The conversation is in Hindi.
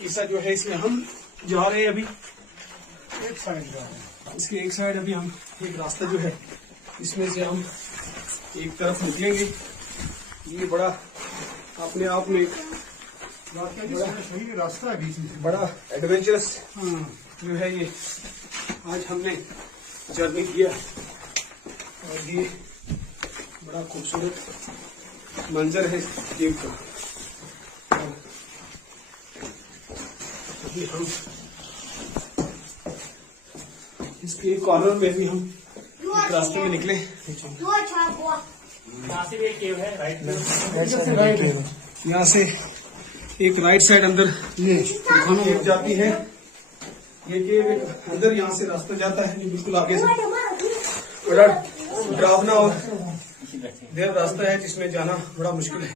किस्सा जो है इसमें हम जा रहे हैं अभी एक साइड जा रहे हैं। इसके एक साइड अभी हम एक रास्ता जो है इसमें से हम एक तरफ निकलेंगे। ये बड़ा अपने आप में एक सही रास्ता है बीच में, बड़ा एडवेंचरस जो है ये आज हमने जर्नी किया और ये बड़ा खूबसूरत मंजर है केव का। अभी हम इसके कॉर्नर में भी हम एक रास्ते में निकले। यहाँ से एक राइट साइड अंदर ये केव जाती है। ये केव एक अंदर यहाँ से रास्ता जाता है, ये बिल्कुल आगे से बड़ा डरावना और देर रास्ता है जिसमें जाना बड़ा मुश्किल है।